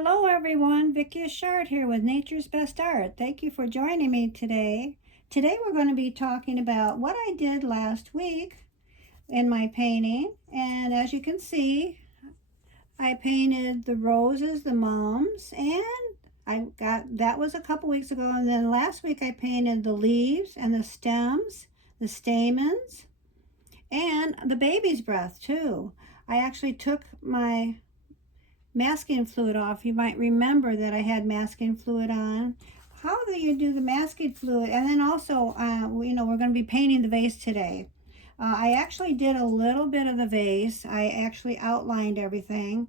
Hello everyone, Vicki Achard here with Nature's Best Art. Thank you for joining me today. Today we're going to be talking about what I did last week in my painting. And as you can see, I painted the roses, the mums, and that was a couple weeks ago. And then last week I painted the leaves and the stems, the stamens, and the baby's breath too. I actually took my masking fluid off. You might remember that I had masking fluid on. How do you do the masking fluid? And then also, we're going to be painting the vase today. I actually did a little bit of the vase. I actually outlined everything.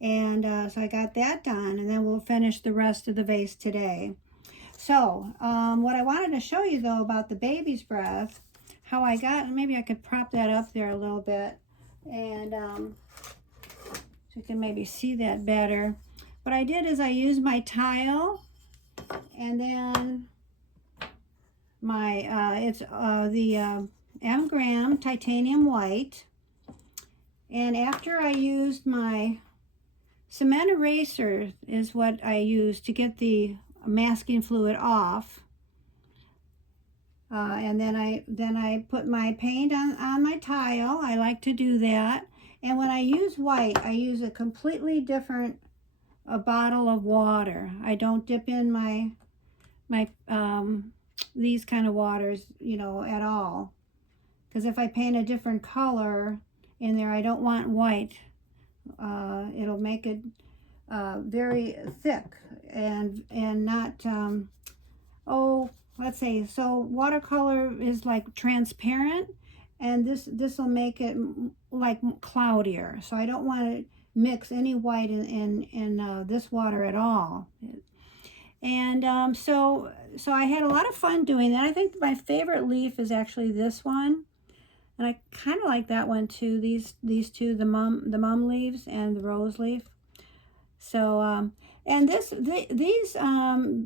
And so I got that done. And then we'll finish the rest of the vase today. So what I wanted to show you, though, about the baby's breath, how I got, maybe I could prop that up there a little bit. And you can maybe see that better. What I did is I used my tile, and then my it's the M Gram titanium white. And after I used my cement eraser is what I used to get the masking fluid off. And then I put my paint on my tile. I like to do that. And when I use white, I use a completely different bottle of water. I don't dip in my these kind of waters, at all. Because if I paint a different color in there, I don't want white. It'll make it very thick and not, let's say, so watercolor is like transparent, and this will make it like cloudier. So I don't want to mix any white in this water at all. And so I had a lot of fun doing that. I think my favorite leaf is actually this one, and I kind of like that one too. These two, the mum leaves and the rose leaf. So and these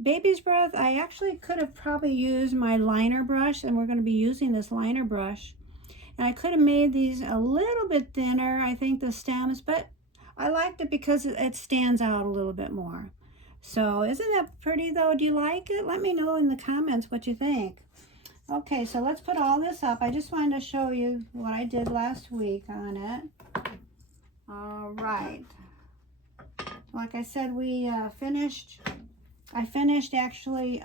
baby's breath, I actually could have probably used my liner brush, and we're going to be using this liner brush. And I could have made these a little bit thinner, I think, the stems, but I liked it because it stands out a little bit more. So isn't that pretty though? Do you like it? Let me know in the comments what you think. Okay, so let's put all this up. I just wanted to show you what I did last week on it. All right. Like I said, I finished actually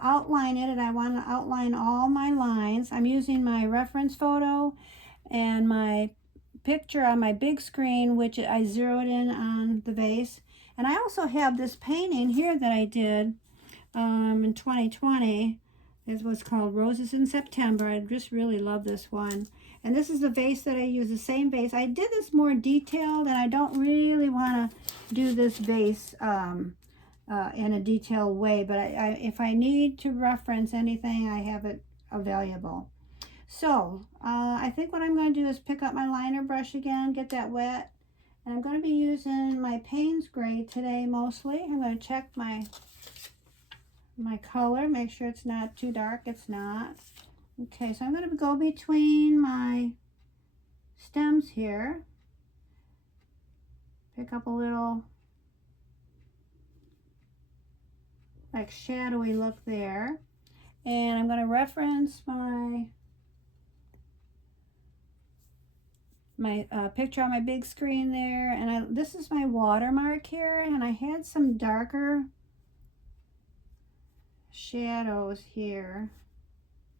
outline it, and I want to outline all my lines. I'm using my reference photo and my picture on my big screen, which I zeroed in on the vase. And I also have this painting here that I did in 2020. It was called Roses in September. I just really love this one. And this is the vase that I use, the same vase. I did this more detailed, and I don't really want to do this vase in a detailed way, but if I need to reference anything, I have it available. So I think what I'm going to do is pick up my liner brush again, get that wet, and I'm going to be using my Payne's Gray today mostly. I'm going to check my color, make sure it's not too dark. It's not. Okay, so I'm going to go between my stems here, pick up a little like shadowy look there, and I'm going to reference my picture on my big screen there, and this is my watermark here, and I had some darker shadows here.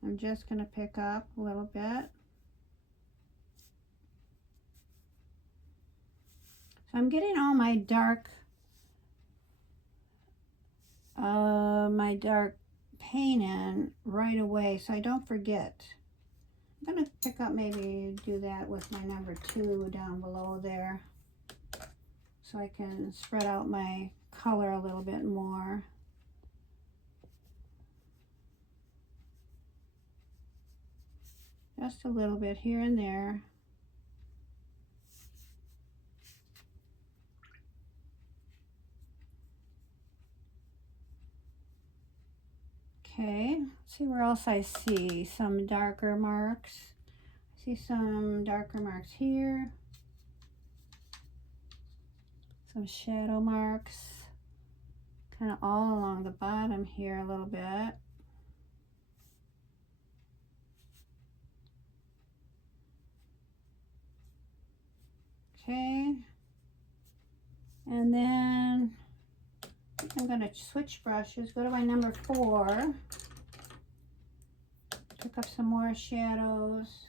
I'm just going to pick up a little bit. So I'm getting all my dark paint in right away, so I don't forget. I'm going to pick up, maybe do that with my number 2 down below there, so I can spread out my color a little bit more. Just a little bit here and there. Okay, let's see where else I see some darker marks. I see some darker marks here. some shadow marks kind of all along the bottom here a little bit. Okay, and then I'm going to switch brushes, go to my number 4, pick up some more shadows.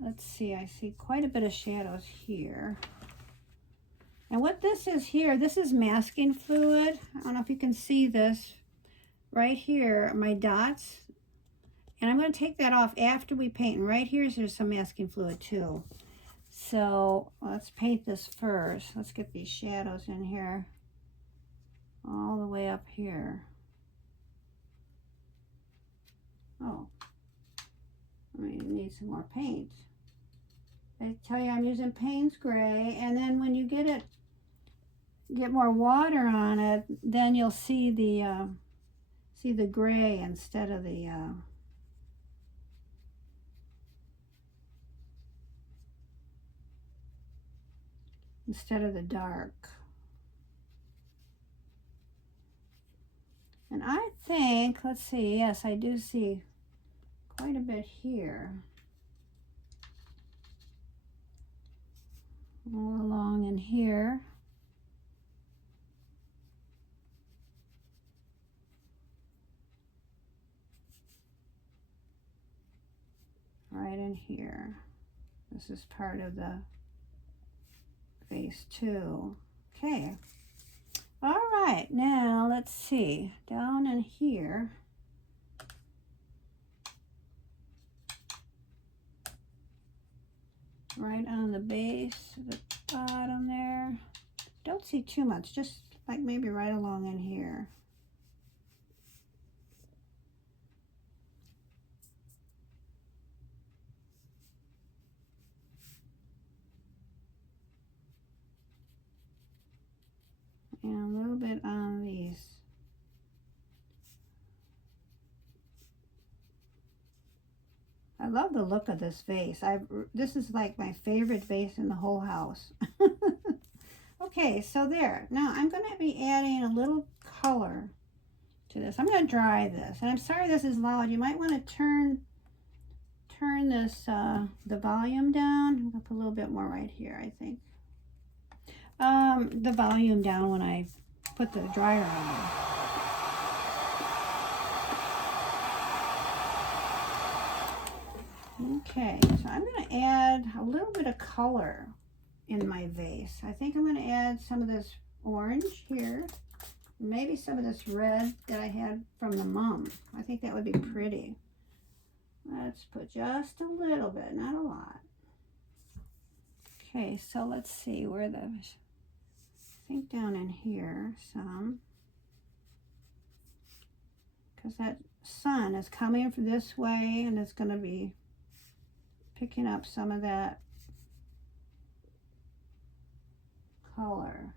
Let's see, I see quite a bit of shadows here. And what this is here, this is masking fluid. I don't know if you can see this right here, my dots. And I'm going to take that off after we paint. And right here, there's some masking fluid too. So let's paint this first. Let's get these shadows in here, all the way up here. Oh, I need some more paint. I tell you, I'm using Payne's Gray, and then when you get more water on it, then you'll see the gray instead of the dark. And I think, let's see, yes, I do see quite a bit here. All along in here. Right in here. This is part of the vase too. Okay. All right, now let's see. Down in here. Right on the base, the bottom there. Don't see too much, just like maybe right along in here. And a little bit on these. I love the look of this vase. This is like my favorite vase in the whole house. Okay, so there. Now I'm going to be adding a little color to this. I'm going to dry this. And I'm sorry this is loud. You might want to turn this, the volume down. I'm going to put a little bit more right here, I think. The volume down when I put the dryer on. Okay, so I'm going to add a little bit of color in my vase. I think I'm going to add some of this orange here. Maybe some of this red that I had from the mum. I think that would be pretty. Let's put just a little bit, not a lot. Okay, so let's see where I think down in here some. Because that sun is coming from this way and it's going to be picking up some of that color.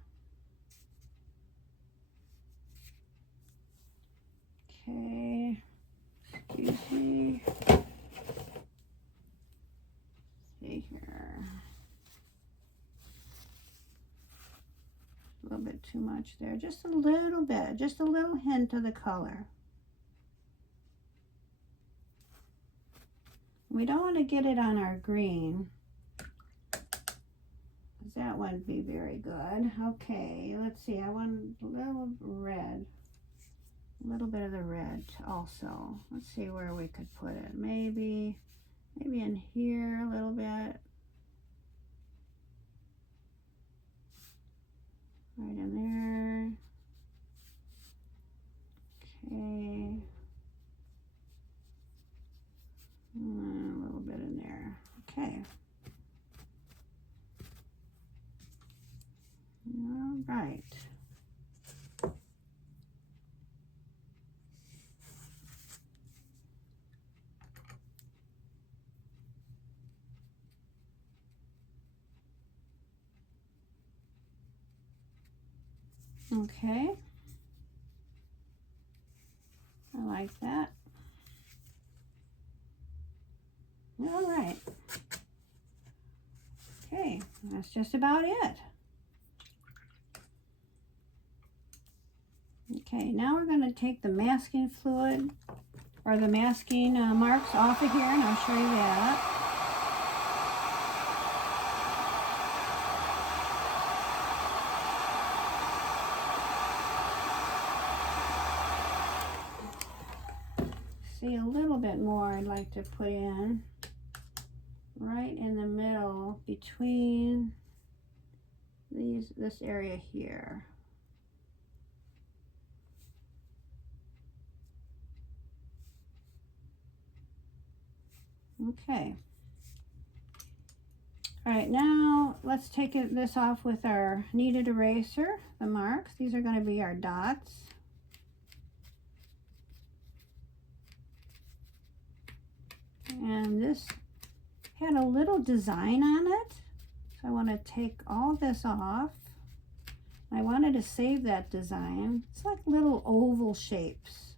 Okay, excuse me. See here. A little bit too much there. Just a little bit, just a little hint of the color. We don't want to get it on our green, because that wouldn't be very good. Okay, let's see. I want a little red. A little bit of the red also. Let's see where we could put it. Maybe in here a little bit. Right in there. Okay. A little bit in there. Okay. All right. Okay. I like that. All right. Okay, that's just about it. Okay, now we're going to take the masking fluid or the masking marks off of here, and I'll show you that. See, a little bit more I'd like to put in right in the middle between this area here. Okay. All right, now let's take this off with our kneaded eraser, the marks. These are going to be our dots. And this had a little design on it, so I want to take all this off. I wanted to save that design. It's like little oval shapes.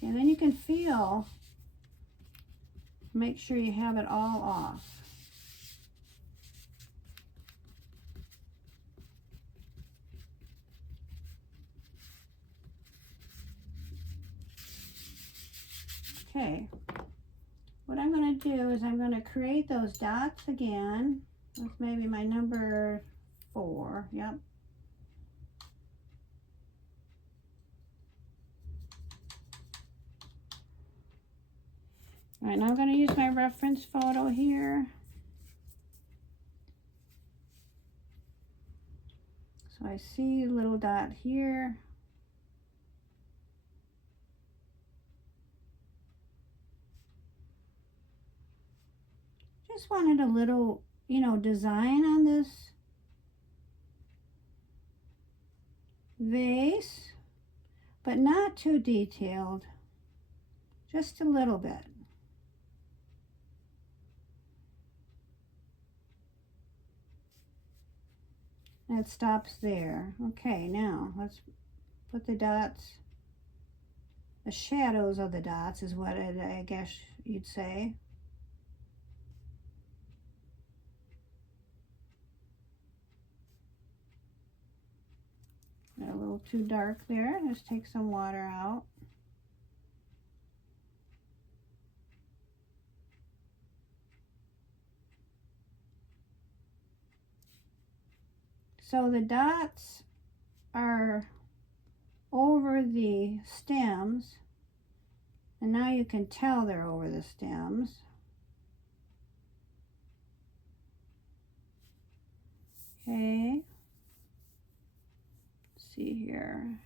Okay, then you can feel, make sure you have it all off. Okay, what I'm going to do is I'm going to create those dots again with maybe my number 4. Yep. All right, now I'm going to use my reference photo here. So I see a little dot here. Just wanted a little, design on this vase, but not too detailed, just a little bit. And it stops there. Okay, now let's put the dots, the shadows of the dots is what I guess you'd say. Got a little too dark there. Just take some water out. So the dots are over the stems, and now you can tell they're over the stems. Okay. Let's see here.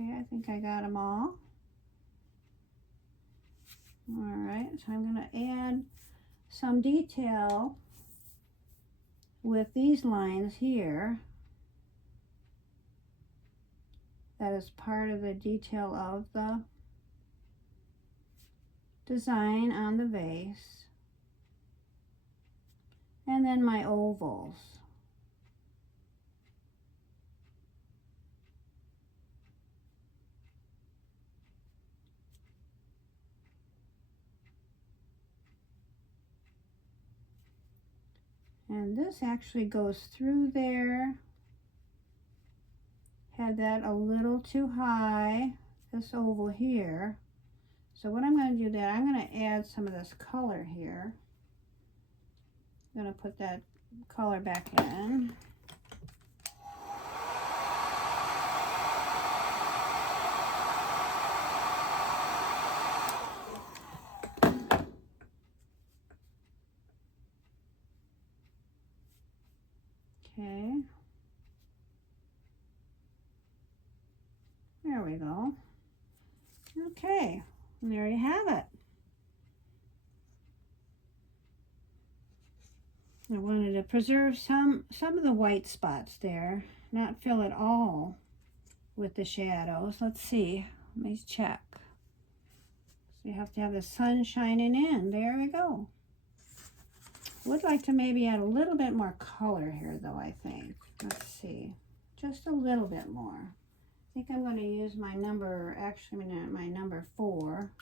Okay, I think I got them all. All right, so I'm going to add some detail with these lines here. That is part of the detail of the design on the vase. And then my ovals. And this actually goes through there. Had that a little too high, this oval here. So what I'm going to do there, I'm going to add some of this color here. I'm going to put that color back in. Okay. There we go. Okay, and there you have it. I wanted to preserve some of the white spots there, not fill it all with the shadows. Let's see. Let me check. So you have to have the sun shining in. There we go. Would like to maybe add a little bit more color here, though, I think. Let's see. Just a little bit more. I think I'm going to use my number, actually my number 4.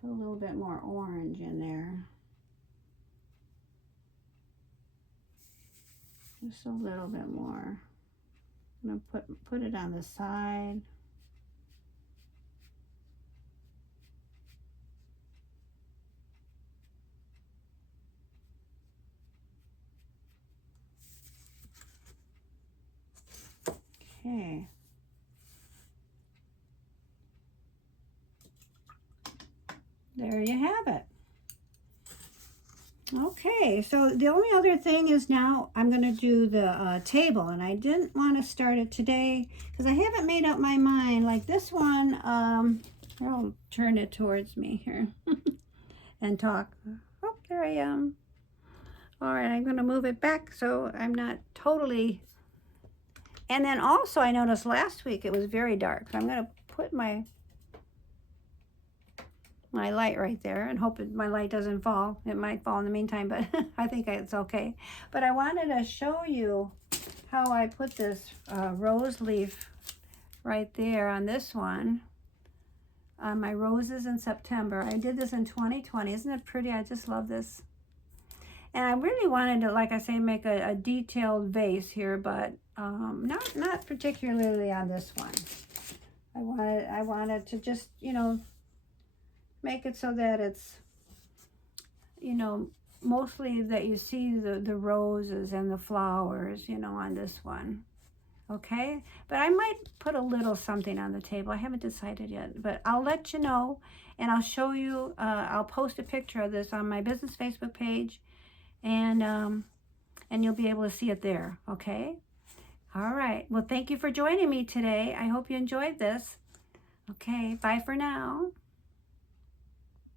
Put a little bit more orange in there. Just a little bit more. I'm going to put it on the side. Okay. There you have it. Okay, so the only other thing is now I'm going to do the table, and I didn't want to start it today because I haven't made up my mind. Like this one, I'll turn it towards me here and talk. Oh, there I am. All right, I'm going to move it back so I'm not totally... And then also I noticed last week it was very dark, so I'm going to put my light right there and hope my light doesn't fall. It might fall in the meantime, but I think it's okay. But I wanted to show you how I put this rose leaf right there on this one, on my roses in September. I did this in 2020. Isn't it pretty? I just love this. And I really wanted to, like I say, make a detailed vase here, but not particularly on this one. I wanted to just, you know, make it so that it's, you know, mostly that you see the roses and the flowers, you know, on this one. Okay? But I might put a little something on the table. I haven't decided yet, but I'll let you know, and I'll show you. I'll post a picture of this on my business Facebook page, and you'll be able to see it there. Okay? All right. Well, thank you for joining me today. I hope you enjoyed this. Okay. Bye for now.